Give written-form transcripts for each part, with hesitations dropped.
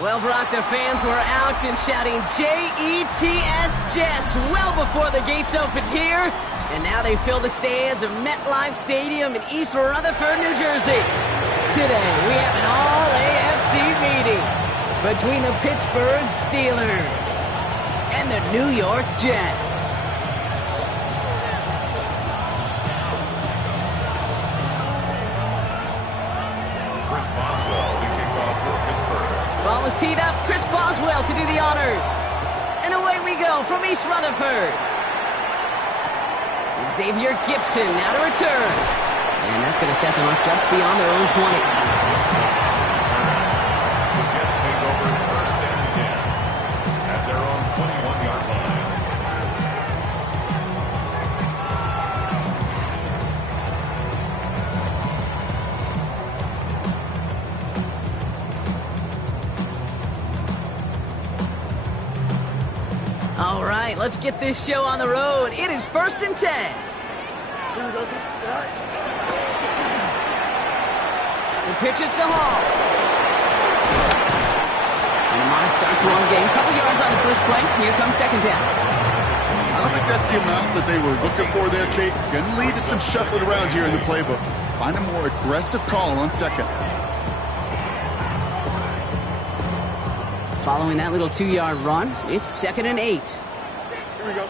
Well, Brock, the fans were out and shouting J-E-T-S, Jets, well before the gates opened here. And now they fill the stands of MetLife Stadium in East Rutherford, New Jersey. Today, we have an all-AFC meeting between the Pittsburgh Steelers and the New York Jets. Ball was teed up. Chris Boswell to do the honors. And away we go from East Rutherford. Xavier Gibson now to return. And that's going to set them up just beyond their own 20. The Jets take over first and 10 at their own 21-yard line. All right, let's get this show on the road. It is first and 10. The pitch is to Hall. And a modest start to one game. Couple yards on the first play. Here comes second down. I don't think that's the amount that they were looking for there, Kate. Going to lead to some shuffling around here in the playbook. Find a more aggressive call on second. Following that little 2-yard run, it's second and 8. Here we go.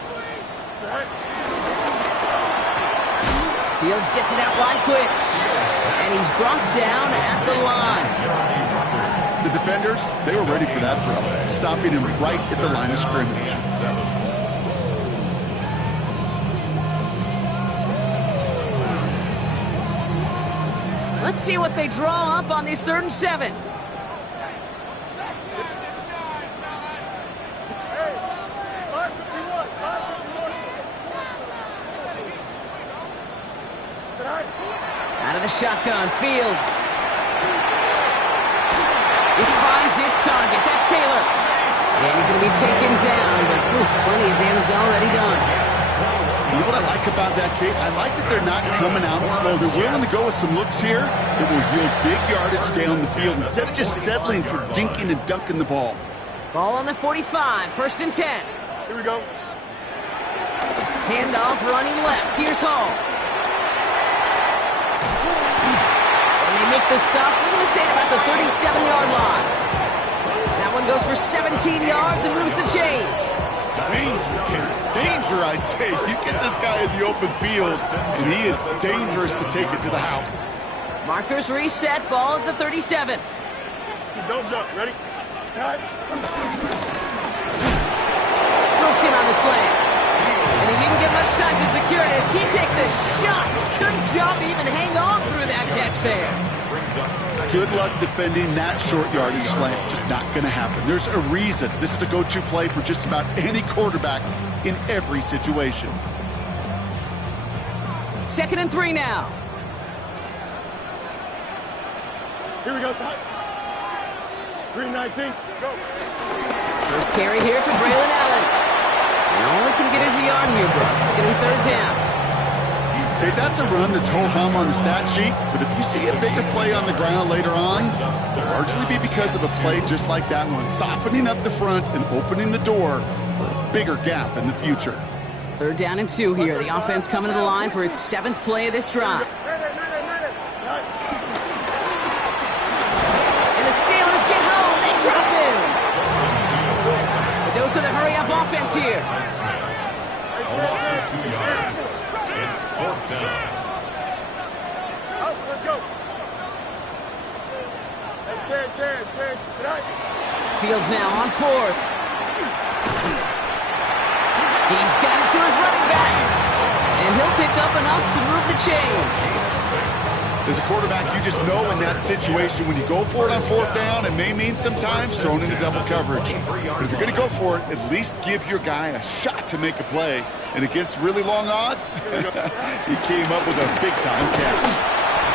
Fields gets it out wide quick. And he's brought down at the line. The defenders, they were ready for that throw, stopping him right at the line of scrimmage. Let's see what they draw up on this 3rd and 7. Out of the shotgun, Fields. This finds its target. That's Taylor. And he's going to be taken down, but plenty of damage already done. You know what I like about that, Kate? I like that they're not coming out slow. They're willing to go with some looks here that will yield big yardage down the field instead of just settling for dinking and dunking the ball. Ball on the 45, first and 10. Here we go. Handoff running left. Here's Hall. And they make the stop. We're going to say it about the 37-yard line. That one goes for 17 yards and moves the chains. Danger, I say. You get this guy in the open field, and he is dangerous to take it to the house. Markers reset, ball at the 37. Don't jump. Ready? Wilson on the slant. And he didn't get much time to secure it as he takes a shot. Good job to even hang on through that catch there. Good luck defending that short yardage slant. Just not going to happen. There's a reason. This is a go-to play for just about any quarterback in every situation. 2nd and 3 now. Here we go, son. 319. Go. First carry here for Braylon Allen. And only can get his yard here, bro. It's going to be 3rd down. Hey, that's a run that's ho-hum on the stat sheet, but if you see a bigger play on the ground later on, it'll largely be because of a play just like that one, softening up the front and opening the door for a bigger gap in the future. 3rd down and 2 here. The offense coming to the line for its 7th play of this drive. And the Steelers get home. They drop him. The dose of the hurry-up offense here. Almost 2 yards. It's 4th down. Let's go. Fields now on 4th. He's got it to his running back. And he'll pick up enough to move the chains. As a quarterback, you just know in that situation when you go for it on 4th down, it may mean sometimes thrown into double coverage. But if you're going to go for it, at least give your guy a shot to make a play. And against really long odds, he came up with a big-time catch.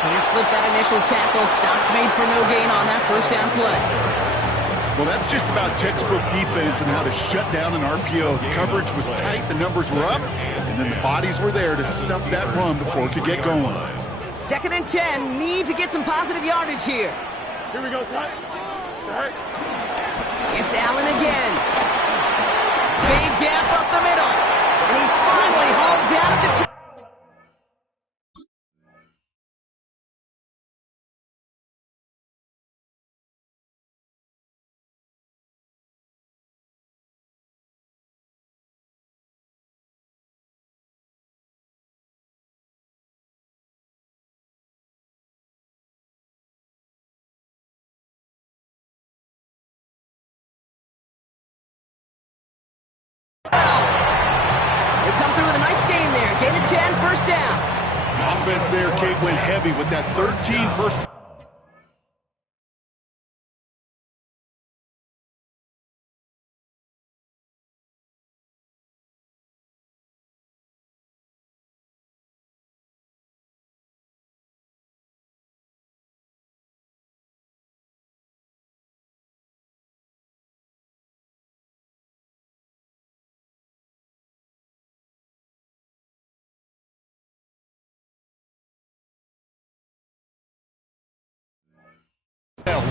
Can't slip that initial tackle. Stops made for no gain on that 1st down play. Well, that's just about textbook defense and how to shut down an RPO. The coverage was tight, the numbers were up, and then the bodies were there to stuff that run before it could get going. 2nd and 10. Need to get some positive yardage here. Here we go, son. It's Allen again. Big gap up the middle. And he's finally hauled down at the... They come through with a nice gain there. Gain of 10, first down. Offense there, Kate, went heavy with that 13 personnel.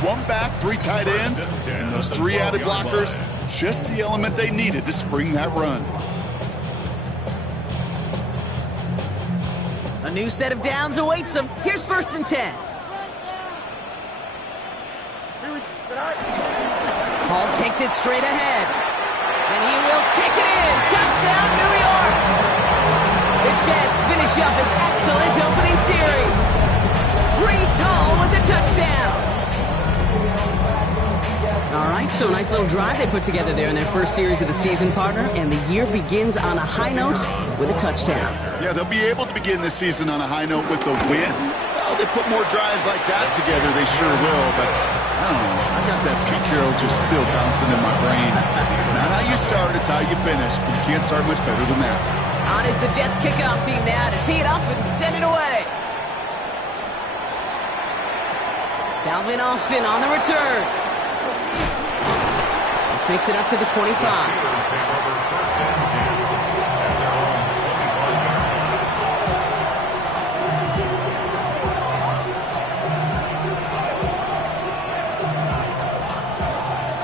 One back, 3 tight ends, and those 3 added blockers, just the element they needed to spring that run. A new set of downs awaits them. Here's first and 10. Paul takes it straight ahead. And he will take it in. Touchdown, New York! The Jets finish up an excellent opening series. Breece Hall with the touchdown. All right, so a nice little drive they put together there in their first series of the season, partner, and the year begins on a high note with a touchdown. Yeah, they'll be able to begin this season on a high note with a win. Well, they put more drives like that together, they sure will, but I don't know. I got that Pete Carroll just still bouncing in my brain. It's not how you start, it's how you finish, but you can't start much better than that. On is the Jets kickoff team now to tee it up and send it away. Calvin Austin on the return. This makes it up to the 25.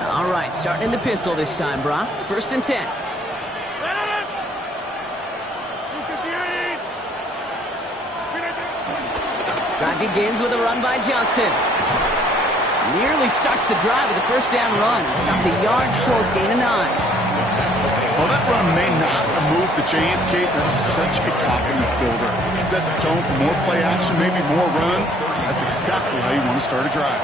All right, starting in the pistol this time, Brock. First and 10. Drive begins with a run by Johnson. Nearly starts the drive with a first down run. Stopped a yard short, gain of 9. Well, that run may not have moved the chains, Kate. That is such a confidence builder. It sets the tone for more play action, maybe more runs. That's exactly how you want to start a drive.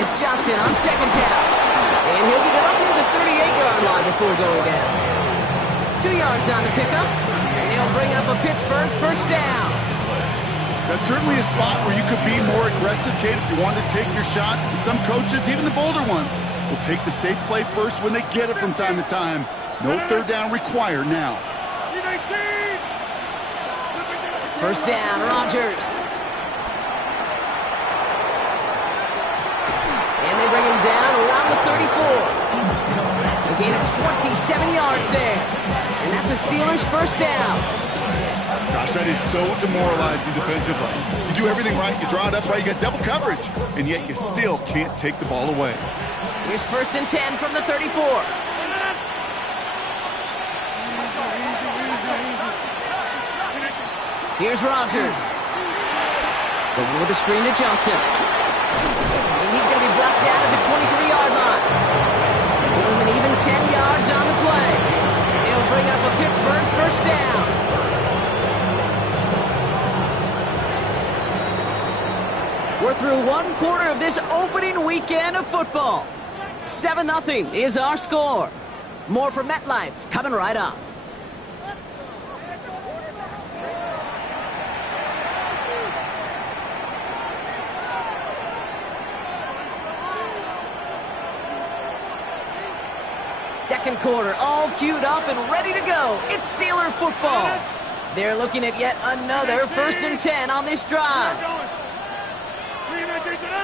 It's Johnson on second down. And he'll get it up near the 38-yard line before going down. 2 yards on the pickup. And he'll bring up a Pittsburgh first down. That's certainly a spot where you could be more aggressive, Kate, if you wanted to take your shots. And some coaches, even the bolder ones, will take the safe play first when they get it from time to time. No third down required now. First down, Rodgers. And they bring him down around the 34. A gain of 27 yards there. And that's a Steelers first down. Gosh, that is so demoralizing defensively. You do everything right, you draw it up right, you got double coverage, and yet you still can't take the ball away. Here's first and 10 from the 34. Here's Rodgers. Going with the screen to Johnson. And he's going to be brought down to the 23-yard line. Give him an even 10 yards on the play. It'll bring up a Pittsburgh first down. We're through one quarter of this opening weekend of football. 7-0 is our score. More from MetLife coming right up. Second quarter, all queued up and ready to go. It's Steeler football. They're looking at yet another first and 10 on this drive.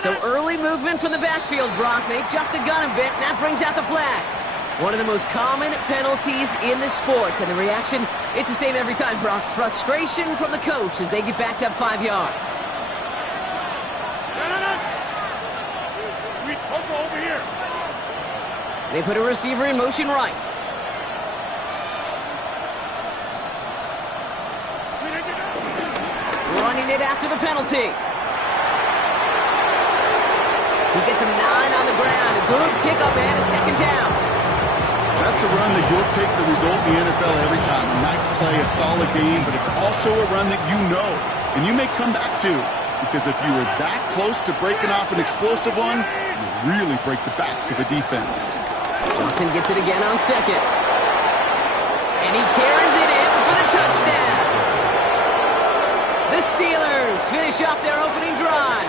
So early movement from the backfield, Brock. They jumped the gun a bit, and that brings out the flag. One of the most common penalties in the sport. And the reaction, it's the same every time, Brock. Frustration from the coach as they get backed up 5 yards. They put a receiver in motion right. Running it after the penalty. He gets him 9 on the ground. A good pickup and a second down. That's a run that you'll take the result in the NFL every time. A nice play, a solid game, but it's also a run that you know and you may come back to, because if you were that close to breaking off an explosive one, you really break the backs of a defense. Johnson gets it again on second. And he carries it in for the touchdown. The Steelers finish off their opening drive.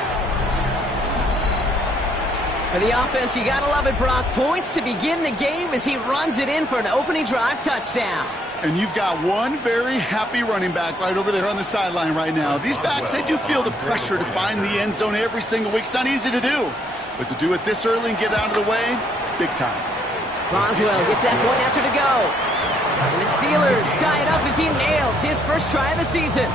For the offense, you gotta love it, Brock. Points to begin the game as he runs it in for an opening drive touchdown. And you've got one very happy running back right over there on the sideline right now. These backs, they do feel the pressure to find the end zone every single week. It's not easy to do. But to do it this early and get out of the way, big time. Boswell gets that point after to go. And the Steelers tie it up as he nails his first try of the season.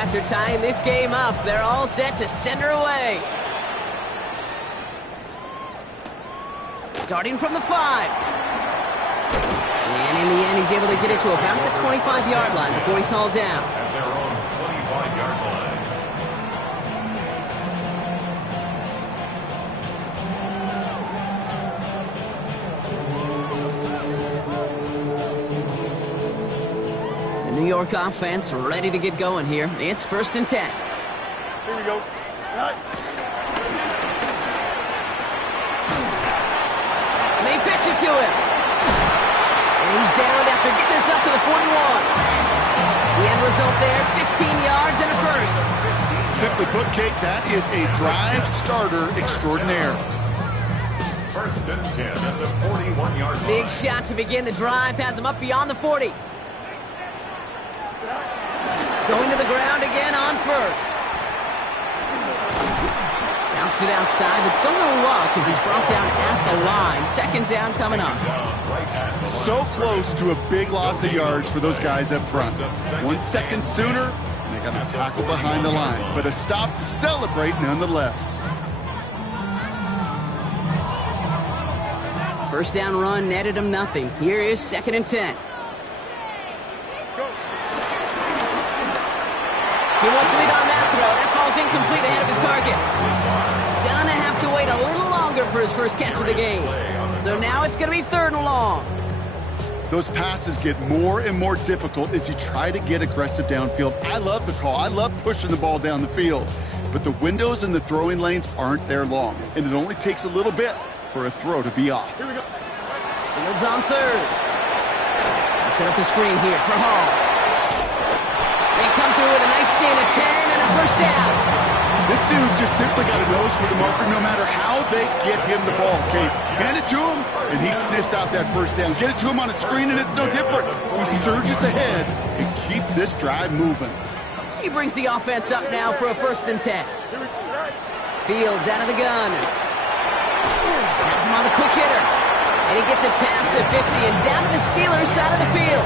After tying this game up, they're all set to send her away. Starting from the 5. And in the end, he's able to get it to about the 25-yard line before he's hauled down. At their own 25-yard line. New York offense ready to get going here. It's 1st and 10. Here we go. Right. They pitch it to him. And he's down after getting this up to the 41. The end result there, 15 yards and a first. Simply put, Kate, that is a drive starter extraordinaire. 1st and 10 at the 41-yard line. Big shot to begin the drive, has him up beyond the 40. Going to the ground again on first. Bounced it outside, but still no luck as he's brought down at the line. 2nd down coming up. So close to a big loss of yards for those guys up front. 1 second sooner, and they got a tackle behind the line. But a stop to celebrate nonetheless. First down run netted him nothing. Here is 2nd and 10. Too much lead on that throw. That falls incomplete ahead of his target. Gonna have to wait a little longer for his first catch of the game. So now it's gonna be 3rd and long. Those passes get more and more difficult as you try to get aggressive downfield. I love the call. I love pushing the ball down the field. But the windows in the throwing lanes aren't there long. And it only takes a little bit for a throw to be off. Here we go. Fields on 3rd. They set up the screen here for Hall. They come through with a nice gain of 10 and a first down. This dude's just simply got a nose for the marker no matter how they get him the ball, Kate. Hand it to him, and he sniffs out that first down. Get it to him on a screen, and it's no different. He surges ahead and keeps this drive moving. He brings the offense up now for a 1st and 10. Fields out of the gun. Has him on the quick hitter. And he gets it past the 50 and down to the Steelers' side of the field.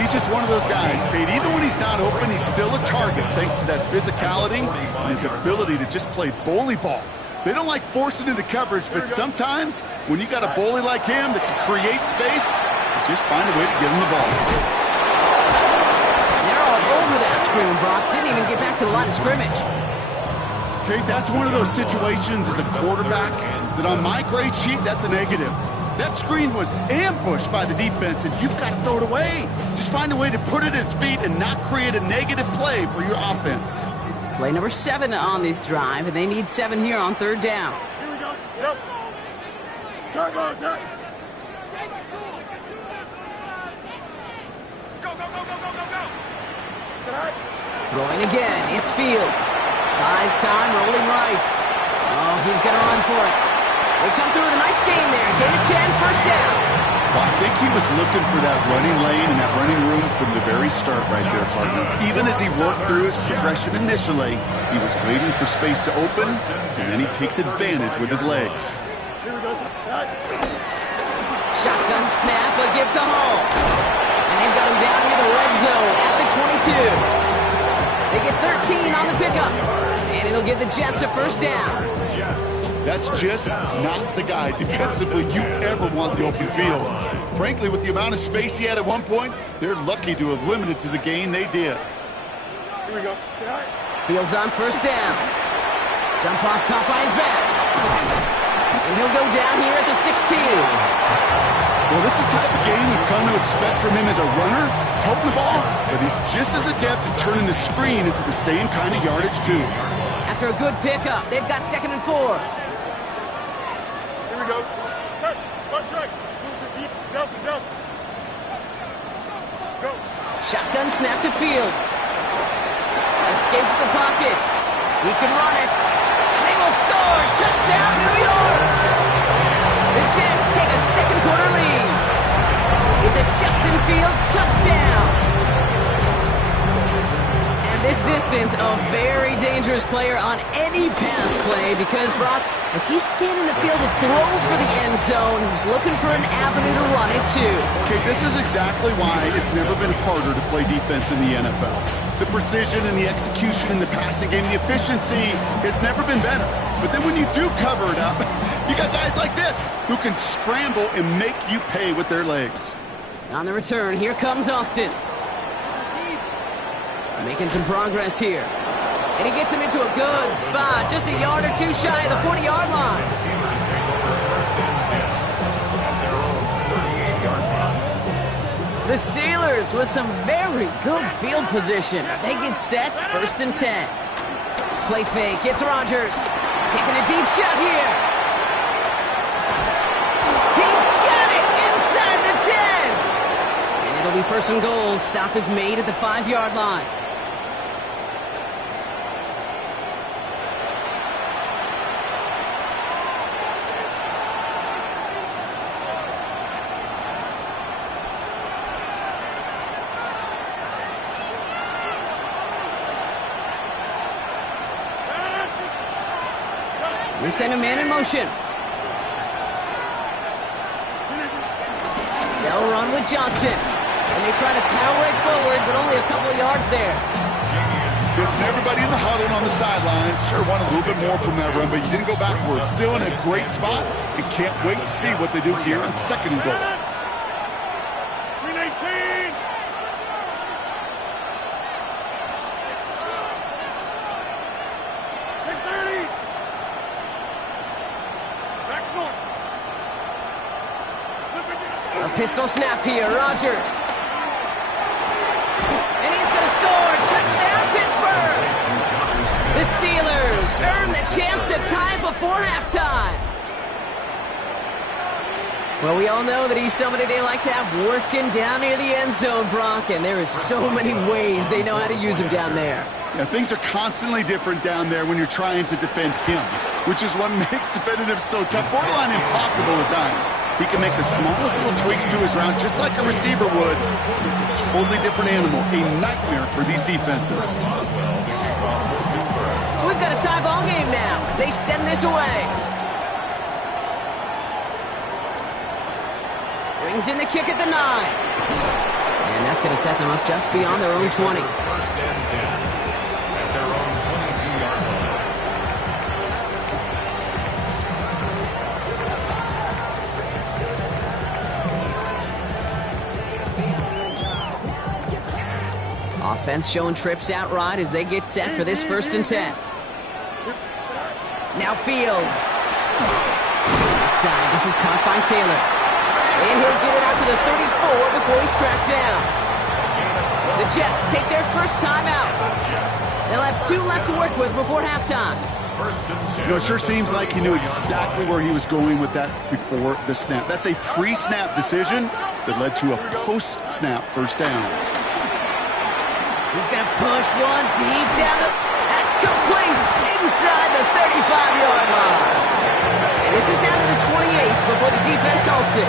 He's just one of those guys, Kate. Even when he's not open, he's still a target thanks to that physicality and his ability to just play bully ball. They don't like forcing into coverage, but sometimes when you got a bully like him that can create space, you just find a way to get him the ball. And they're all over that screen, Brock. Didn't even get back to the line of scrimmage. Kate, that's one of those situations as a quarterback that on my grade sheet, that's a negative. That screen was ambushed by the defense, and you've got to throw it away. Just find a way to put it at his feet and not create a negative play for your offense. Play number 7 on this drive, and they need 7 here on 3rd down. Here we go. Get up. Turbo, sir. Throwing again, it's Fields. Buys time, rolling right. Oh, he's going to run for it. They come through with a nice gain there. Gain of 10, first down. Well, I think he was looking for that running lane and that running room from the very start right there, partner. Even as he worked through his progression initially, he was waiting for space to open, and then he takes advantage with his legs. Here we go, sir. Shotgun snap, a give to Hall. And they've got him down near the red zone at the 22. They get 13 on the pickup. And it'll give the Jets a first down. That's just not the guy defensively you ever want in the open field. Frankly, with the amount of space he had at one point, they're lucky to have limited to the gain they did. Here we go. Fields on first down. Jump off, caught by his back. And he'll go down here at the 16. Well, this is the type of game we've come to expect from him as a runner, toting the ball, but he's just as adept at turning the screen into the same kind of yardage, too. After a good pickup, they've got 2nd and 4. Here we go. First strike. Delta. Go. Shotgun snap to Fields. Escapes the pocket. He can run it. And they will score. Touchdown, New York. The Jets take a second quarter lead. It's a Justin Fields touchdown. And this distance, a very dangerous player on any pass play because, Brock, as he's scanning the field to throw for the end zone, he's looking for an avenue to run it too. Okay, this is exactly why it's never been harder to play defense in the NFL. The precision and the execution in the passing game, the efficiency has never been better. But then when you do cover it up, you got guys like this who can scramble and make you pay with their legs. On the return, here comes Austin. Making some progress here. And he gets him into a good spot, just a yard or two shy of the 40-yard line. The Steelers with some very good field position as they get set, 1st and 10. Play fake, it's Rodgers. Taking a deep shot here. He's got it inside the 10. And it'll be 1st and goal. Stop is made at the 5-yard line. We send a man in motion. They'll run with Johnson. And they try to power right forward, but only a couple of yards there. Just everybody in the huddle and on the sidelines. Sure want a little bit more from that run, but you didn't go backwards. Still in a great spot. And can't wait to see what they do here on 2nd and goal. 319. A pistol snap here, Rodgers. And he's going to score. Touchdown, Pittsburgh. The Steelers earn the chance to tie before halftime. Well, we all know that he's somebody they like to have working down near the end zone, Brock, and there is so many ways they know how to use him down there. Yeah, things are constantly different down there when you're trying to defend him, which is what makes defending him so tough, borderline impossible at times. He can make the smallest little tweaks to his route just like a receiver would. It's a totally different animal, a nightmare for these defenses. So we've got a tie ball game now as they send this away. Brings in the kick at the 9. And that's going to set them up just beyond their own 20. Offense showing trips out right as they get set for this 1st and 10. Now Fields. Outside, this is caught by Taylor. And he'll get it out to the 34 before he's tracked down. The Jets take their first time out. They'll have 2 left to work with before halftime. First and 10. You know, it sure seems like he knew exactly where he was going with that before the snap. That's a pre-snap decision that led to a post-snap first down. He's going to push one deep down the... That's complete inside the 35-yard line. And this is down to the 28 before the defense halts it.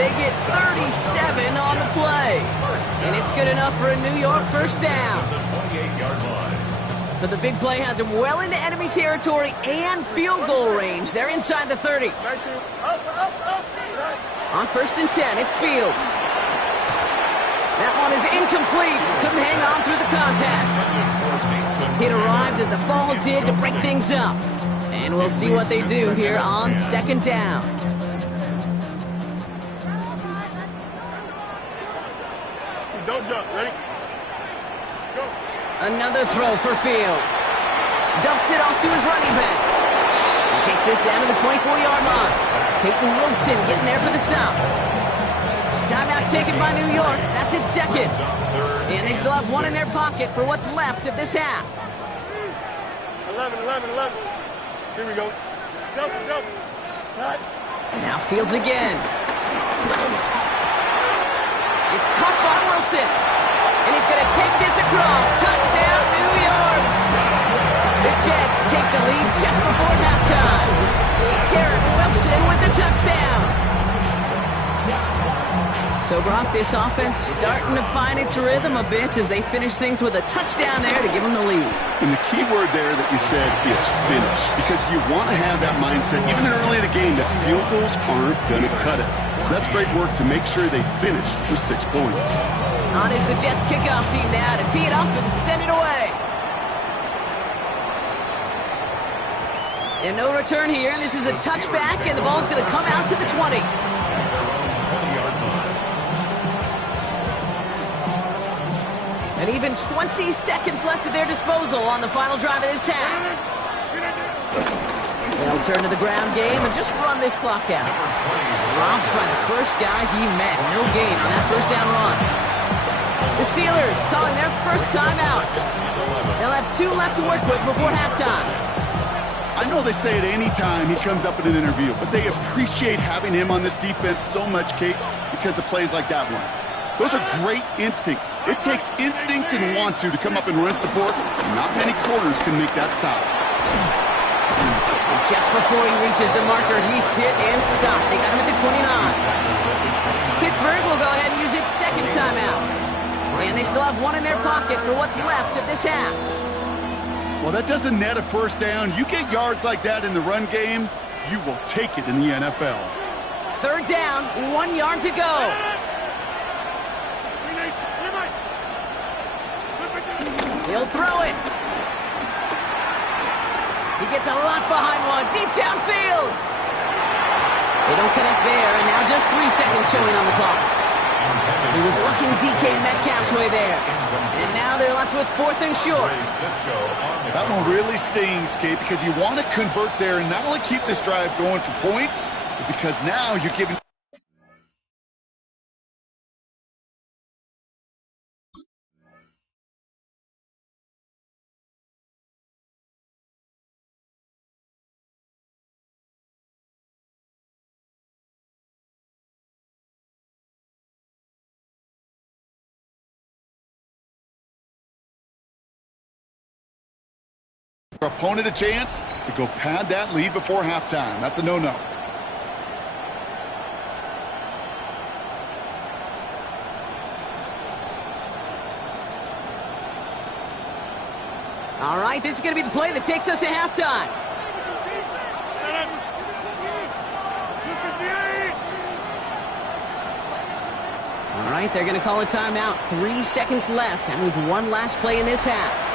They get 37 on the play. And it's good enough for a New York first down. So the big play has him well into enemy territory and field goal range. They're inside the 30. On first and 10, it's Fields. That one is incomplete. Couldn't hang on through the contact. It arrived as the ball did to break things up. And we'll see what they do here on second down. Don't jump. Ready? Go. Another throw for Fields. Dumps it off to his running back. He takes this down to the 24-yard line. Peyton Wilson getting there for the stop. Timeout taken by New York. That's its second. And they still have one in their pocket for what's left of this half. 11. Here we go. Go. Right. Now Fields again. It's caught by Wilson. And he's going to take this across. Touchdown, New York. The Jets take the lead just before halftime. Garrett Wilson with the touchdown. So, Brock, this offense starting to find its rhythm a bit as they finish things with a touchdown there to give them the lead. And the key word there that you said is finish, because you want to have that mindset, even early in the game, that field goals aren't going to cut it. So that's great work to make sure they finish with 6 points. On is the Jets kickoff team now to tee it up and send it away. And no return here. This is a touchback, and the ball's going to come out to the 20. And even 20 seconds left at their disposal on the final drive of this half. They'll turn to the ground game and just run this clock out. Dropped by the first guy he met. No gain on that first down run. The Steelers calling their first timeout. They'll have 2 left to work with before halftime. I know they say it any time he comes up in an interview, but they appreciate having him on this defense so much, Kate, because of plays like that one. Those are great instincts. It takes instincts and want to come up and run support. Not many corners can make that stop. Just before he reaches the marker, he's hit and stopped. They got him at the 29. Pittsburgh will go ahead and use its second timeout. And they still have 1 in their pocket for what's left of this half. Well, that doesn't net a first down. You get yards like that in the run game, you will take it in the NFL. Third down, 1 yard to go. He'll throw it. He gets a lot behind one, deep downfield. They don't connect there, and now just 3 seconds showing on the clock. He was looking DK Metcalf's way there. And now they're left with 4th and short. That one really stings, Kate, because you want to convert there and not only keep this drive going for points, but because now you're giving... opponent a chance to go pad that lead before halftime. That's a no-no. All right, this is going to be the play that takes us to halftime. All right, they're going to call a timeout. 3 seconds left. That means 1 last play in this half.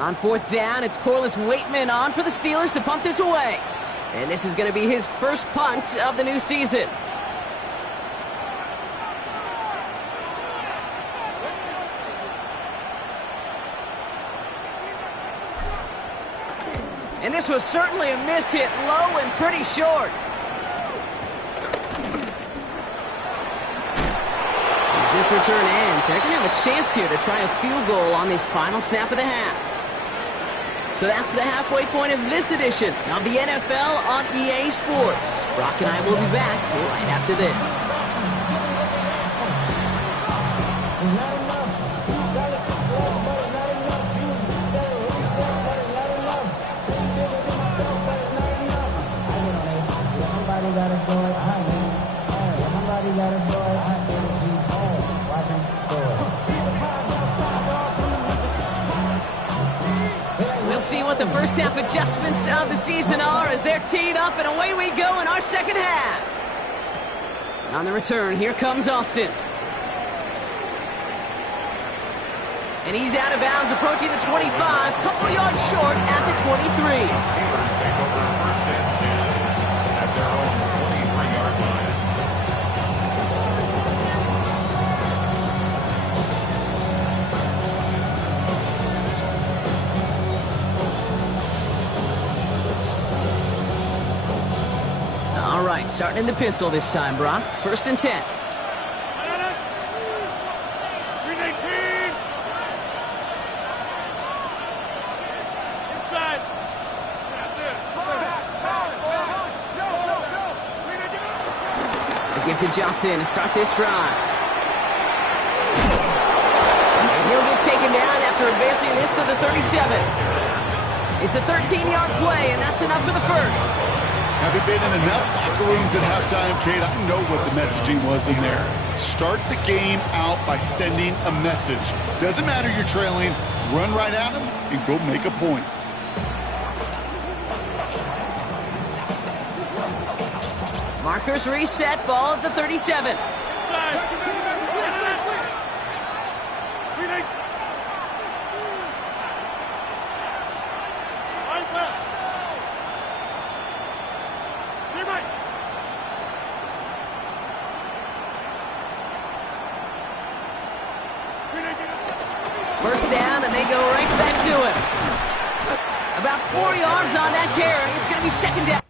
On fourth down, it's Corliss Waitman on for the Steelers to punt this away. And this is going to be his first punt of the new season. And this was certainly a miss, hit low and pretty short. As this return ends, they're going to have a chance here to try a field goal on this final snap of the half. So that's the halfway point of this edition of the NFL on EA Sports. Brock and I will be back right after this. We'll see what the first half adjustments of the season are as they're teed up, and away we go in our second half. On the return, here comes Austin. And he's out of bounds, approaching the 25, couple yards short at the 23. Steelers take over first and 10 at their own 23-yard line. All right, starting in the pistol this time, Brock. First and 10. To Johnson to start this drive. He'll get taken down after advancing this to the 37. It's a 13-yard play, and that's enough for the first. Having been in enough locker rooms at halftime, Kate, I know what the messaging was in there. Start the game out by sending a message. Doesn't matter you're trailing, run right at them and go make a point. Markers reset, ball at the 37. First down, and they go right back to him. About 4 yards on that carry. It's going to be second down.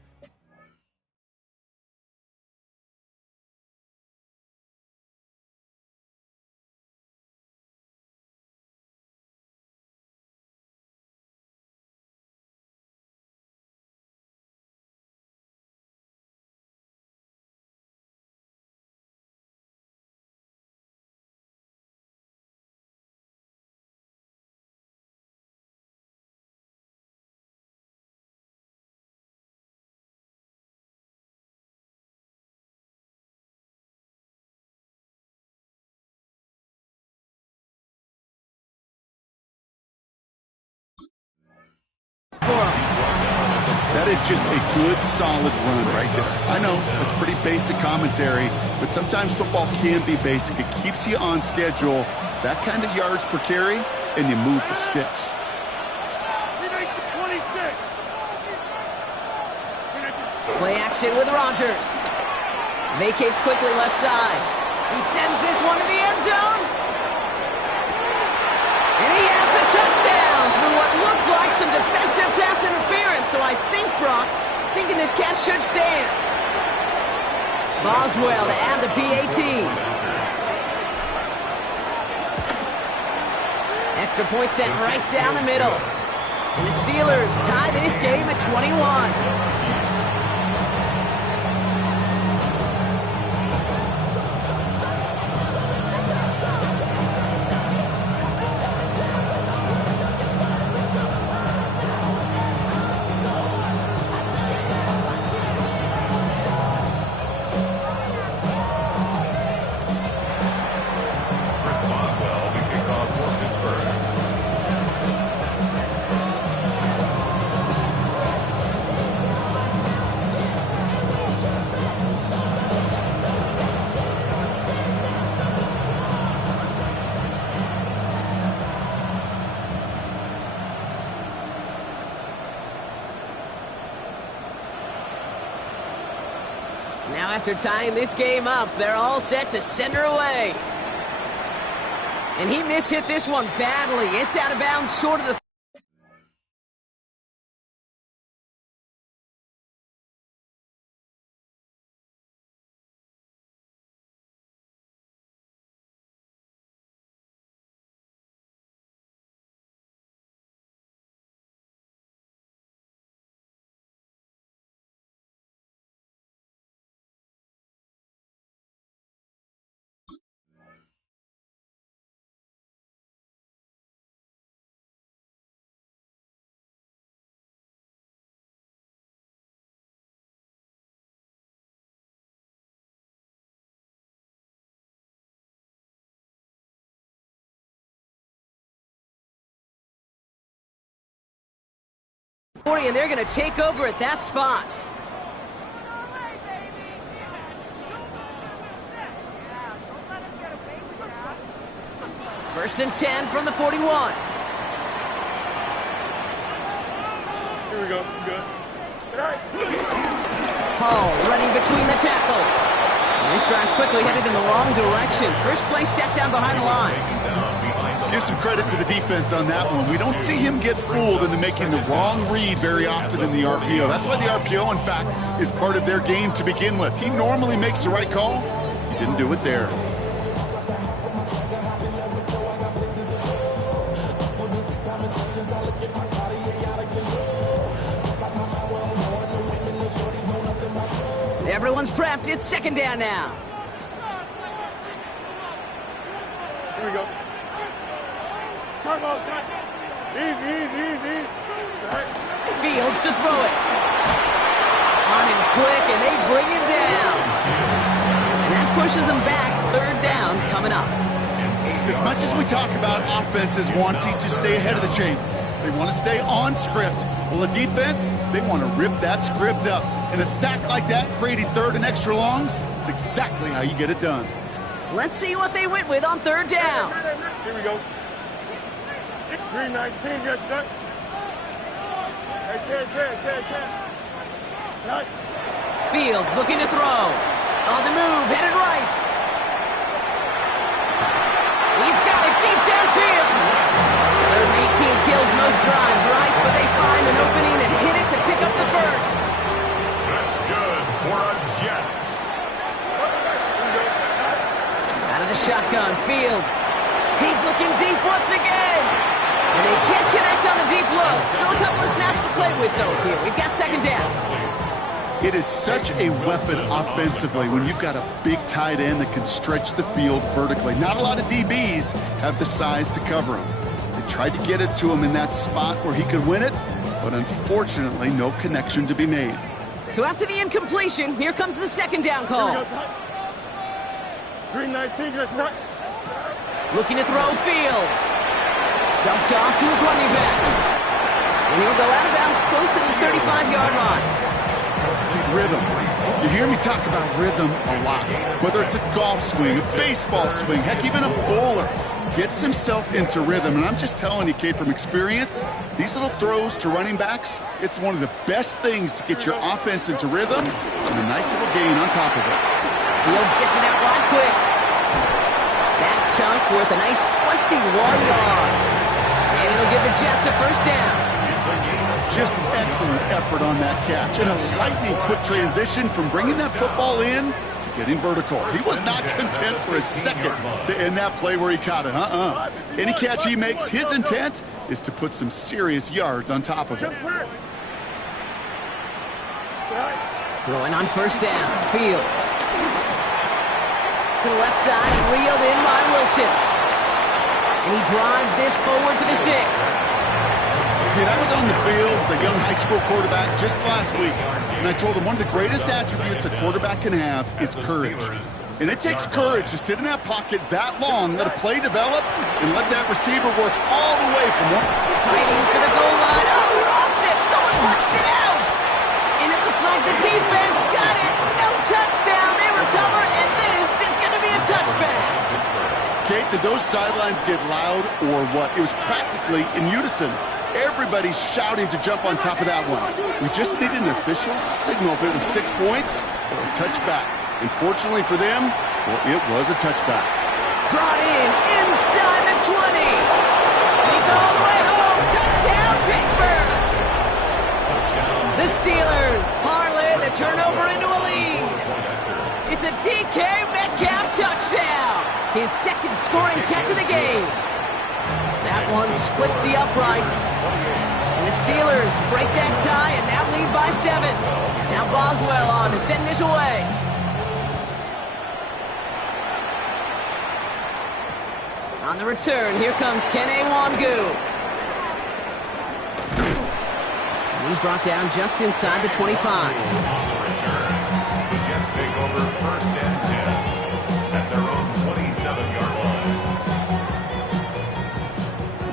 That is just a good, solid run right there. I know, it's pretty basic commentary, but sometimes football can be basic. It keeps you on schedule, that kind of yards per carry, and you move the sticks. Play action with Rodgers. Vacates quickly left side. He sends this one to the end zone. And he has the touchdown through what looks like some defensive pass interference. So I think, Brock, thinking this catch should stand. Boswell to add the PAT. Extra point sent right down the middle. And the Steelers tie this game at 21. Now after tying this game up, they're all set to send her away. And he mishit this one badly. It's out of bounds short of the... And they're going to take over at that spot. First and 10 from the 41. Here we go. Good. Hall running between the tackles. And this drive's quickly headed in the wrong direction. First play set down behind the line. Give some credit to the defense on that one. We don't see him get fooled into making the wrong read very often in the RPO. That's why the RPO, in fact, is part of their game to begin with. He normally makes the right call. He didn't do it there. Everyone's prepped. It's second down now. Here we go. Come on, son. Easy. Fields to throw it. On him quick, and they bring him down. And that pushes them back. Third down coming up. As much as we talk about offenses wanting to stay ahead of the chains, they want to stay on script. Well, the defense, they want to rip that script up. And a sack like that, creating third and extra longs, it's exactly how you get it done. Let's see what they went with on third down. Here we go. 319, get set. Hey, Fields looking to throw. On the move, headed right. He's got it deep downfield. Third and 18 kills most drives, right? But they find an opening and hit it to pick up the first. That's good for our Jets. Out of the shotgun, Fields. He's looking deep once again. And they can't connect on the deep low. Still a couple of snaps to play with, though, here. We've got second down. It is such a weapon offensively when you've got a big tight end that can stretch the field vertically. Not a lot of DBs have the size to cover him. They tried to get it to him in that spot where he could win it, but unfortunately, no connection to be made. So after the incompletion, here comes the second down call. 319, get set. Looking to throw Fields. Dumped off to his running back. And he'll go out of bounds close to the 35-yard line. Rhythm. You hear me talk about rhythm a lot. Whether it's a golf swing, a baseball swing, heck, even a bowler gets himself into rhythm. And I'm just telling you, Kate, from experience, these little throws to running backs, it's one of the best things to get your offense into rhythm and a nice little gain on top of it. Fields gets it out right quick. That chunk worth a nice 21 yards. And it'll give the Jets a first down. Just excellent effort on that catch. And a lightning quick transition from bringing that football in to getting vertical. He was not content for a second to end that play where he caught it. Any catch he makes, his intent is to put some serious yards on top of it. Throwing on first down. Fields. To the left side and reeled in by Wilson. And he drives this forward to the 6. Okay, I was on the field, the young high school quarterback, just last week, and I told him one of the greatest attributes a quarterback can have is courage. And it takes courage to sit in that pocket that long, let a play develop, and let that receiver work all the way from one. Fighting for the goal line. Oh, he lost it. Someone punched it out. And it looks like the defense got it. No touchdown. They recover, and this is going to be a touchback. Kate, did those sidelines get loud or what? It was practically in unison. Everybody's shouting to jump on top of that one. We just needed an official signal if it was 6 points or a touchback. Unfortunately for them, well, it was a touchback. Brought in inside the 20. And he's all the way home. Touchdown, Pittsburgh. The Steelers parlay the turnover into a lead. It's a DK Metcalf touchdown. His second scoring catch of the game. That one splits the uprights. And the Steelers break that tie and now lead by 7. Now Boswell on to send this away. On the return, here comes Kene Wangu. And he's brought down just inside the 25. On the return, the Jets take over first and 10 at their own 27-yard line.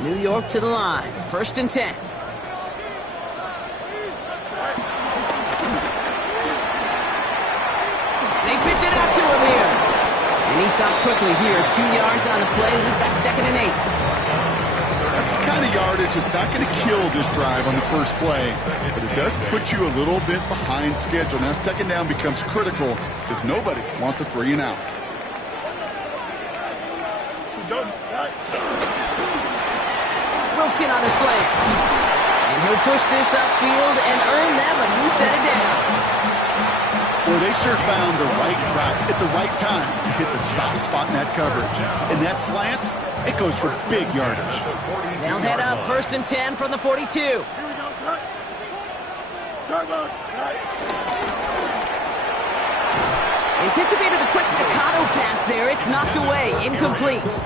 New York to the line, first and 10. They pitch it out to him here. And he stopped quickly here. 2 yards on the play. We've got second and 8. That's the kind of yardage it's not going to kill this drive on the first play, but it does put you a little bit behind schedule. Now second down becomes critical because nobody wants a 3 and out. Wilson on the slant. And he'll push this upfield and earn them a new set of downs. Well, they sure found the right route at the right time to hit the soft spot in that coverage. And that slant, it goes for big yardage. They'll head up first and 10 from the 42. Anticipated a quick staccato pass there. It's knocked away, incomplete.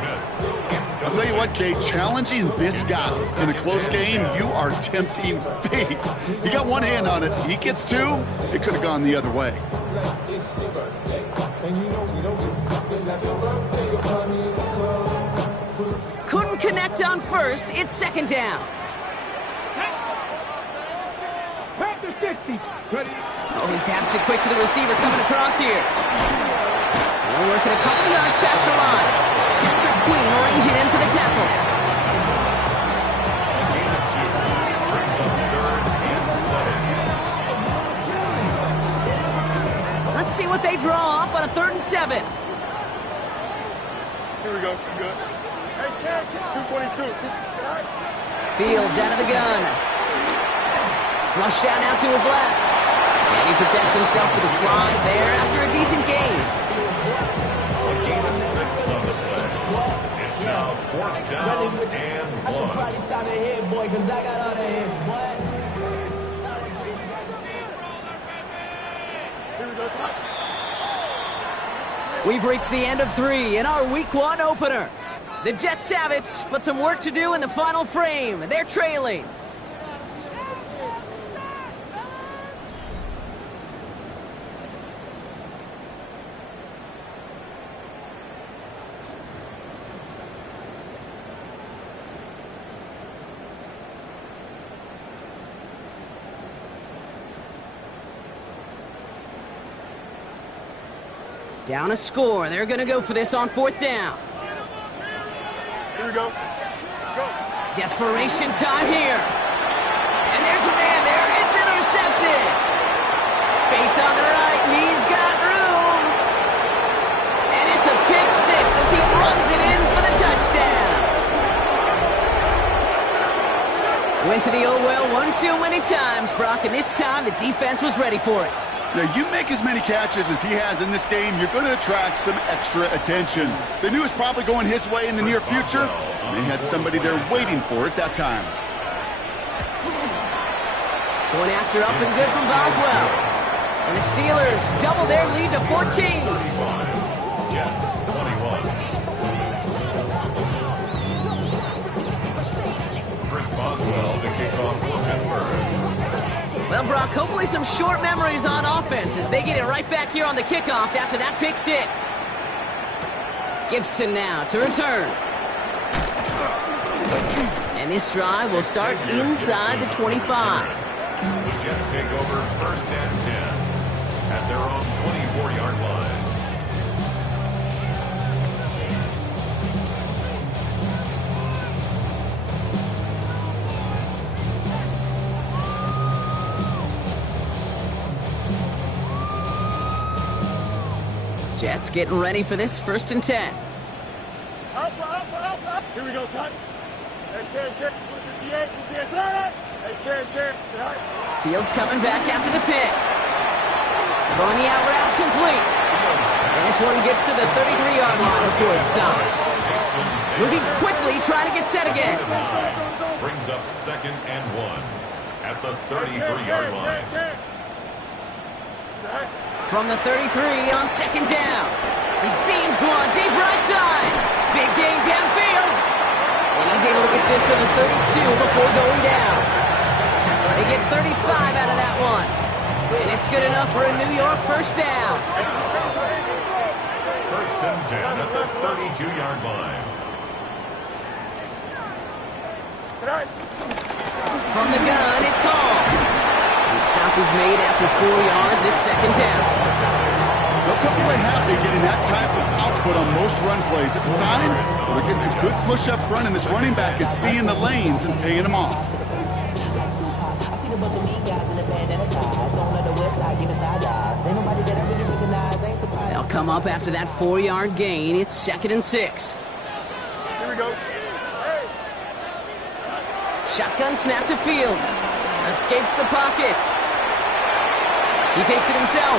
I'll tell you what, Kate, challenging this guy in a close game, you are tempting fate. He got one hand on it. He gets 2. It could have gone the other way. Couldn't connect on first. It's second down. Oh, he taps it quick to the receiver coming across here. They're working a couple yards past the line. Patrick Queen ranging in for the tackle. A gain of 2 brings up third and 7. Let's see what they draw up on a 3rd and 7. Here we go. Good. Hey, 222. Fields out of the gun. Flushed out now to his left. And he protects himself with a slide there after a decent gain. A gain of 6 on the play. It's now 4th down and 1. I should probably stop the head, boy, because I got all the hits, boy. Here we go. We've reached the end of 3 in our Week 1 opener. The Jets have it, but some work to do in the final frame. They're trailing. Down a score. They're going to go for this on 4th down. Here we go. Go. Desperation time here. And there's a man there. It's intercepted. Space on the right. He's got room. And it's a pick 6 as he runs it in for the touchdown. Went to the old well one too many times, Brock, and this time the defense was ready for it. Now, you make as many catches as he has in this game, you're going to attract some extra attention. They knew it was probably going his way in the near future, and they had somebody there waiting for it that time. Going after up and good from Boswell. And the Steelers double their lead to 14. 35. Jets 21. Chris Boswell to kick off for Pittsburgh. Well, Brock, hopefully some short memories on offense as they get it right back here on the kickoff after that pick 6. Gibson now to return. And this drive will start inside the 25. The Jets take over first and 10 at their own 24-yard line. Jets getting ready for this 1st and 10. Up. Here we go, son. Hey, Ken. 58, 58. Hey, Ken. Fields coming back after the pick. Throwing the out route complete. And this one gets to the 33-yard line before it's stopped. Moving quickly, trying to get set again. Brings up 2nd and 1 at the 33-yard line. From the 33 on 2nd down. He beams one deep right side. Big gain downfield. And he's able to get this to the 32 before going down. They get 35 out of that one. And it's good enough for a New York 1st down. 1st and 10 at the 32-yard line. From the gun, it's Hall. The stop is made after 4 yards. It's 2nd down. They'll come away happy getting that type of output on most run plays. It's a sign they're getting some good push up front, and this running back is seeing the lanes and paying them off. I see a bunch of mean guys in the bandana tie. Going to the west side, giving side eyes. Ain't nobody that I really recognize. Ain't surprised. They'll come up after that 4-yard gain. It's 2nd and 6. Here we go. Shotgun snap to Fields. Escapes the pocket. He takes it himself.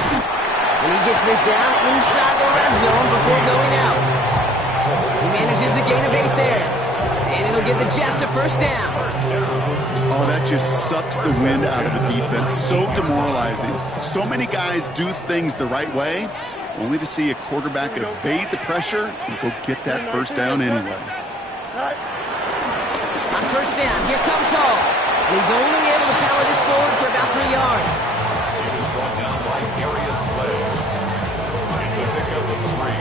And he gets this down inside the red zone before going out. He manages a gain of 8 there. And it'll give the Jets a 1st down. Oh, that just sucks the wind out of the defense. So demoralizing. So many guys do things the right way, only to see a quarterback evade the pressure and go get that 1st down anyway. On 1st down, here comes Hall. And he's only able to power this forward for about 3 yards. He was brought down by Darius Slay. It's a pickup of 3.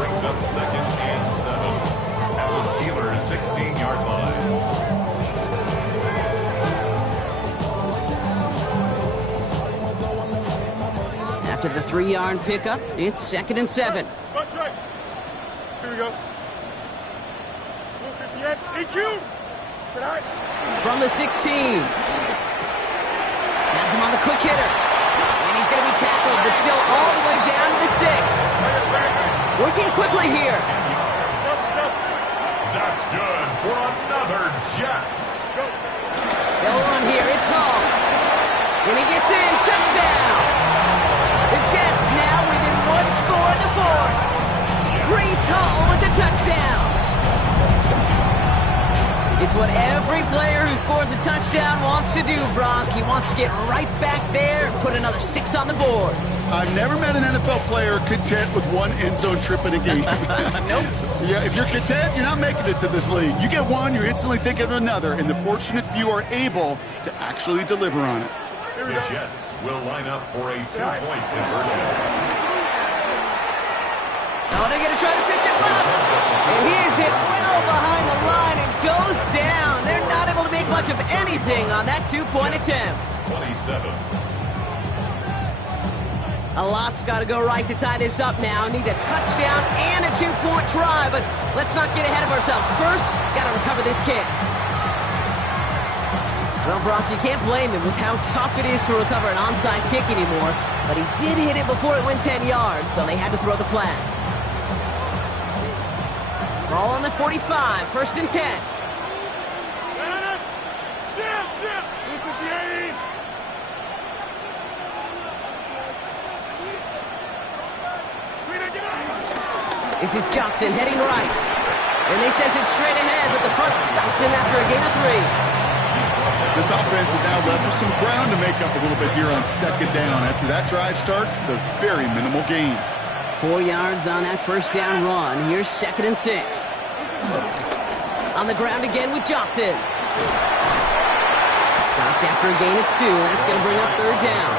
Brings up 2nd and 7 at the Steelers' 16-yard line. After the 3-yard pickup, it's 2nd and 7. Watch right. Here we go. 58. EQ. Tonight. From the 16. Has him on the quick hitter. And he's going to be tackled, but still all the way down to the 6. Working quickly here. That's good for another Jets. They'll run here. It's Hall. And he gets in. Touchdown. The Jets now within 1 score in the 4th. Breece Hall with the touchdown. It's what every player who scores a touchdown wants to do, Brock. He wants to get right back there and put another 6 on the board. I've never met an NFL player content with 1 end zone trip in a game. Nope. Yeah, if you're content, you're not making it to this league. You get 1, you're instantly thinking of another, and the fortunate few are able to actually deliver on it. The Jets will line up for a 2-point conversion. Oh, they're going to try to pitch it well. And he is hit well behind the line and goes down. They're not able to make much of anything on that 2-point attempt. 27. A lot's got to go right to tie this up now. Need a touchdown and a 2-point try, but let's not get ahead of ourselves. First, got to recover this kick. Well, Brock, you can't blame him with how tough it is to recover an onside kick anymore, but he did hit it before it went 10 yards, so they had to throw the flag. Ball on the 45, 1st and 10. This is Johnson heading right. And they sent it straight ahead, but the front stops him after a gain of 3. This offense is now left with some ground to make up a little bit here on 2nd down. After that drive starts, the very minimal gain. 4 yards on that 1st down run. Here's 2nd and 6. On the ground again with Johnson. Stopped after a gain of 2. That's going to bring up 3rd down.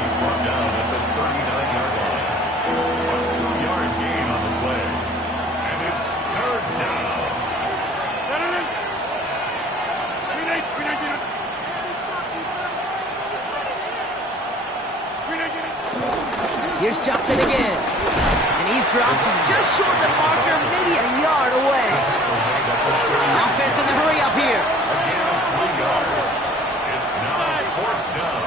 He's brought down at the 39-yard line. A 2-yard gain on the play. And it's 3rd down. Here's Johnson again. And he's dropped just short of the marker, maybe a yard away. Offense in the hurry up here. Again, 3 yards. It's now 4th down.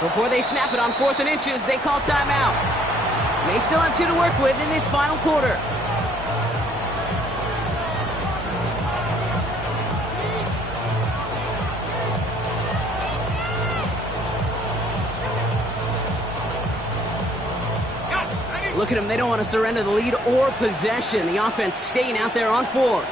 Before they snap it on 4th and inches, they call timeout. They still have 2 to work with in this final quarter. Look at them. They don't want to surrender the lead or possession. The offense staying out there on 4.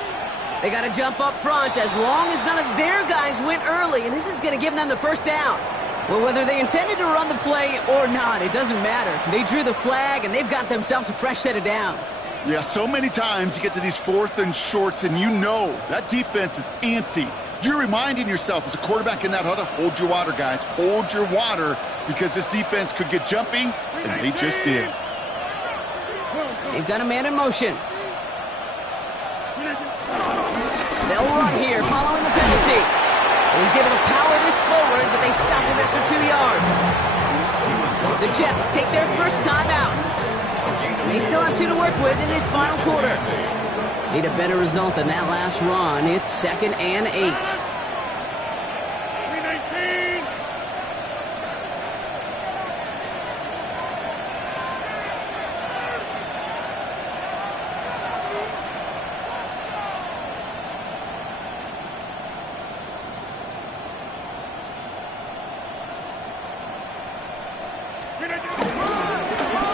They got to jump up front as long as none of their guys went early, and this is going to give them the first down. Well, whether they intended to run the play or not, it doesn't matter. They drew the flag, and they've got themselves a fresh set of downs. Yeah, so many times you get to these 4th and shorts, and you know that defense is antsy. You're reminding yourself as a quarterback in that huddle, hold your water, guys. Hold your water, because this defense could get jumpy, and they just did. They've got a man in motion. They'll run here following the penalty. And he's able to power this forward, but they stop him after 2 yards. The Jets take their first timeout. They still have 2 to work with in this final quarter. Need a better result than that last run. It's 2nd and 8.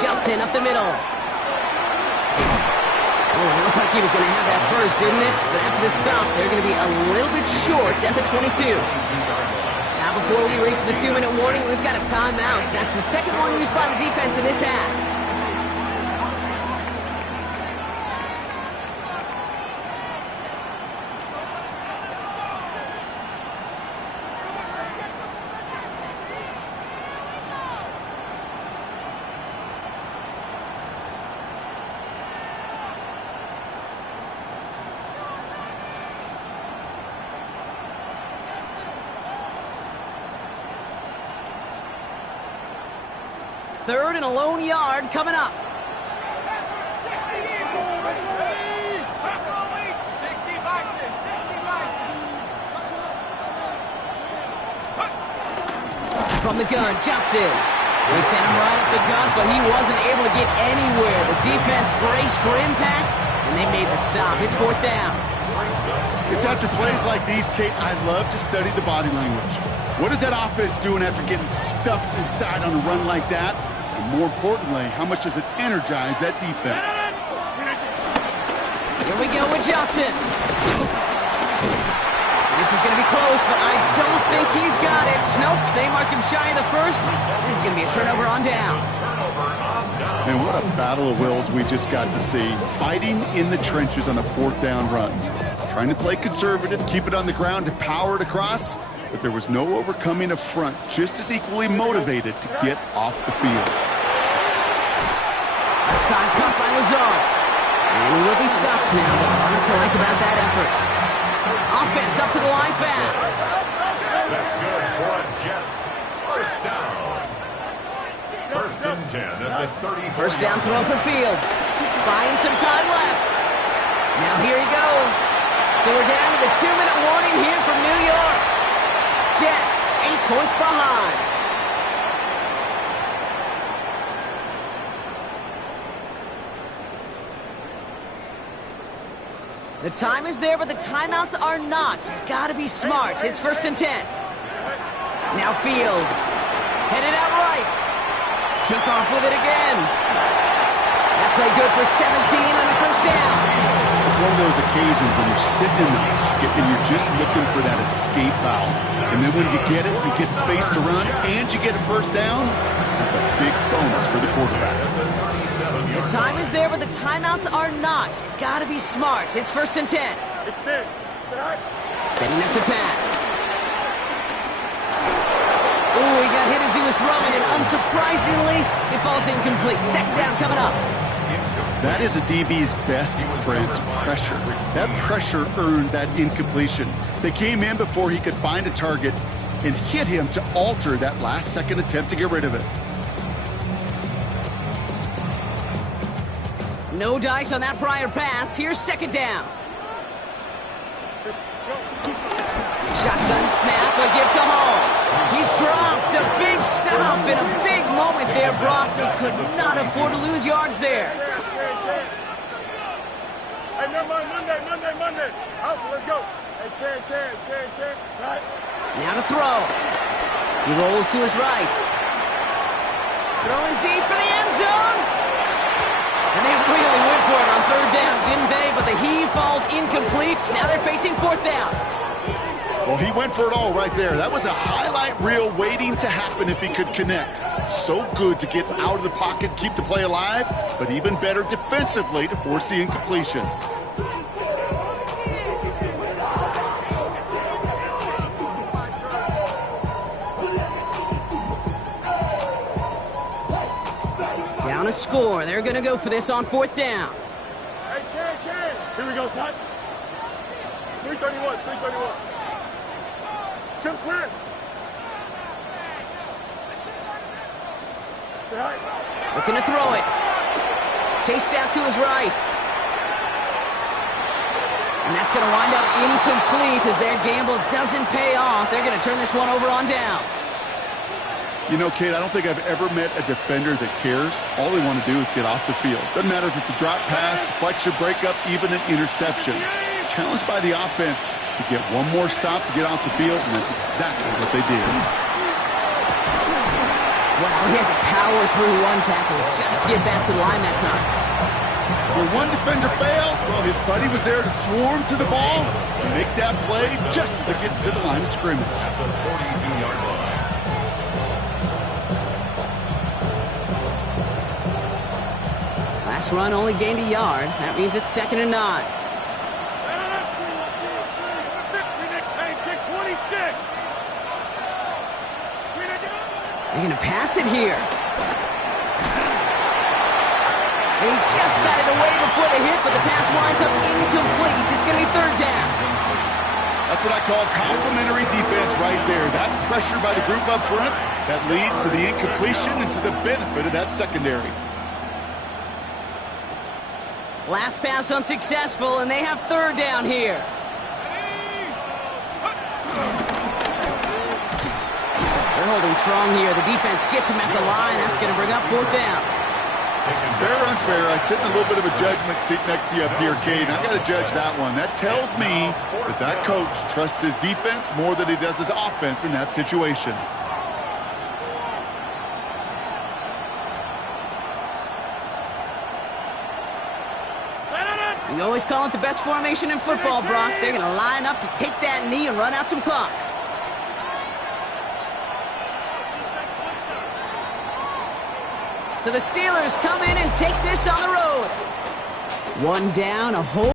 Johnson up the middle. Oh, it looked like he was going to have that first, didn't it? But after the stop, they're going to be a little bit short at the 22. Now, before we reach the 2-minute warning, we've got a timeout. That's the second one used by the defense in this half. Third and a lone yard coming up. From the gun, Johnson. They sent him right up the gut, but he wasn't able to get anywhere. The defense braced for impact, and they made the stop. It's 4th down. It's after plays like these, Kate, I love to study the body language. What is that offense doing after getting stuffed inside on a run like that? And more importantly, how much does it energize that defense? Here we go with Johnson. This is going to be close, but I don't think he's got it. Nope, they mark him shy of the first. This is going to be a turnover on downs. And what a battle of wills we just got to see. Fighting in the trenches on a 4th down run. Trying to play conservative, keep it on the ground to power it across, but there was no overcoming a front just as equally motivated to get off the field. Side cut by Lazard. And he will be stopped now, but hard to like about that effort. Offense up to the line fast. That's good for the Jets. First down. 1st and 10 at the 30. First down throw for Fields. Buying some time left. Now here he goes. So we're down to the 2-minute warning here from New York. Jets 8 points behind. The time is there, but the timeouts are not. You've got to be smart. It's 1st and 10. Now Fields. Headed out right. Took off with it again. That play good for 17 on the first down. It's one of those occasions when you're sitting in the pocket and you're just looking for that escape valve. And then when you get it, you get space to run, and you get a first down. That's a big bonus for the quarterback. The time is there, but the timeouts are not. You've got to be smart. It's 1st and 10. Setting up to pass. Ooh, he got hit as he was throwing, and unsurprisingly, it falls incomplete. 2nd down coming up. That is a DB's best friend, pressure. That pressure earned that incompletion. They came in before he could find a target and hit him to alter that last-second attempt to get rid of it. No dice on that prior pass. Here's 2nd down. Shotgun snap, a give to Hall. He's dropped. A big stop up in a big moment there, Brock. They could not afford to lose yards there. Hey, Monday. Out, let's go. Hey, Ken. Right. Now to throw. He rolls to his right. Throwing deep for the end zone. And they really went for it on third down, didn't they? But the heave falls incomplete. Now they're facing fourth down. Well, he went for it all right there. That was a highlight reel waiting to happen if he could connect. So good to get out of the pocket, keep the play alive, but even better defensively to force the incompletion. Down a score. They're going to go for this on fourth down. Hey, Ken. Here we go, son. 331. Chimps clear. Looking to throw it. Chased out to his right. And that's going to wind up incomplete as their gamble doesn't pay off. They're going to turn this one over on downs. You know, Kate, I don't think I've ever met a defender that cares. All they want to do is get off the field. Doesn't matter if it's a drop pass, deflection, breakup, even an interception. Challenged by the offense to get one more stop to get off the field, and that's exactly what they did. Wow, he had to power through one tackle just to get back to the line that time. Where one defender failed, well, his buddy was there to swarm to the ball and make that play just as it gets to the line of scrimmage. At the 42-yard line. Last run only gained a yard. That means it's 2nd and 9. They're going to pass it here. He just got it away before the hit, but the pass winds up incomplete. It's going to be third down. That's what I call complimentary defense right there. That pressure by the group up front, that leads to the incompletion and to the benefit of that secondary. Last pass unsuccessful, and they have third down here. They're holding strong here. The defense gets them at the line. That's going to bring up fourth down. Fair or unfair, I sit in a little bit of a judgment seat next to you up here, Cade. I got to judge that one. That tells me that coach trusts his defense more than he does his offense in that situation. We always call it the best formation in football, Brock. They're going to line up to take that knee and run out some clock. So the Steelers come in and take this on the road. One down, a whole